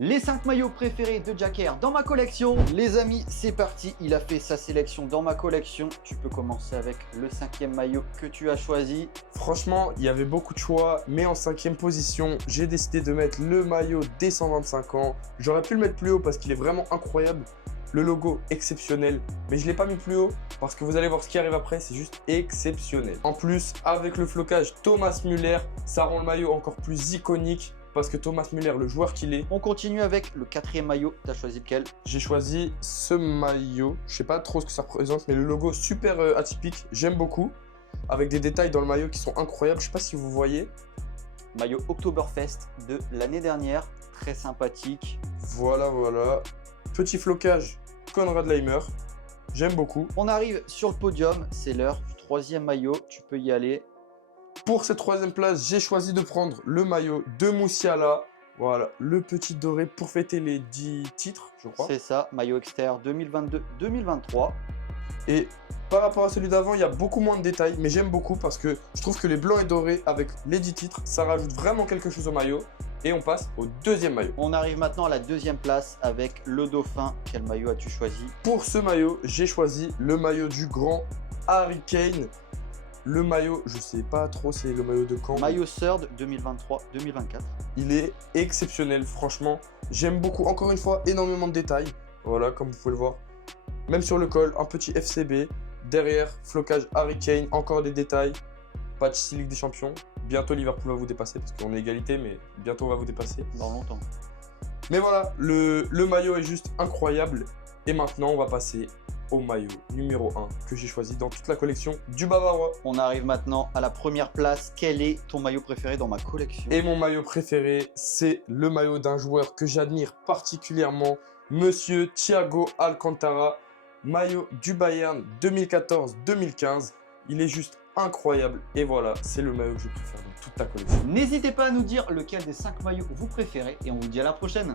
Les 5 maillots préférés de Jacker dans ma collection. Les amis, c'est parti. Il a fait sa sélection dans ma collection. Tu peux commencer avec le 5e maillot que tu as choisi. Franchement, il y avait beaucoup de choix, mais en 5e position, j'ai décidé de mettre le maillot des 125 ans. J'aurais pu le mettre plus haut parce qu'il est vraiment incroyable. Le logo exceptionnel, mais je ne l'ai pas mis plus haut parce que vous allez voir ce qui arrive après, c'est juste exceptionnel. En plus, avec le flocage Thomas Müller, ça rend le maillot encore plus iconique parce que Thomas Müller, le joueur qu'il est. On continue avec le 4e maillot. Tu as choisi lequel? J'ai choisi ce maillot. Je sais pas trop ce que ça représente, mais le logo super atypique. J'aime beaucoup. Avec des détails dans le maillot qui sont incroyables. Je sais pas si vous voyez. Maillot Oktoberfest de l'année dernière. Très sympathique. Voilà, voilà. Petit flocage Konrad Laimer. J'aime beaucoup. On arrive sur le podium. C'est l'heure du 3e maillot. Tu peux y aller. Pour cette 3e place, j'ai choisi de prendre le maillot de Musiala. Voilà, le petit doré pour fêter les 10 titres, je crois. C'est ça, maillot extérieur 2022-2023. Et par rapport à celui d'avant, il y a beaucoup moins de détails, mais j'aime beaucoup parce que je trouve que les blancs et dorés avec les 10 titres, ça rajoute vraiment quelque chose au maillot. Et on passe au 2e maillot. On arrive maintenant à la 2e place avec le dauphin. Quel maillot as-tu choisi? Pour ce maillot, j'ai choisi le maillot du grand Harry Kane. Le maillot, je sais pas trop, c'est le maillot de quand. Maillot Third 2023-2024. Il est exceptionnel, franchement. J'aime beaucoup, encore une fois, énormément de détails. Voilà, comme vous pouvez le voir. Même sur le col, un petit FCB. Derrière, flocage Harry Kane, encore des détails. Patch 6 Ligue des Champions. Bientôt, Liverpool va vous dépasser parce qu'on est égalité, mais bientôt, on va vous dépasser. Dans longtemps. Mais voilà, le maillot est juste incroyable. Et maintenant, on va passer au maillot numéro 1 que j'ai choisi dans toute la collection du Bavarois. On arrive maintenant à la première place. Quel est ton maillot préféré dans ma collection? Et mon maillot préféré, c'est le maillot d'un joueur que j'admire particulièrement, Monsieur Thiago Alcantara, maillot du Bayern 2014-2015. Il est juste incroyable et voilà, c'est le maillot que je préfère dans toute la collection. N'hésitez pas à nous dire lequel des 5 maillots vous préférez et on vous dit à la prochaine.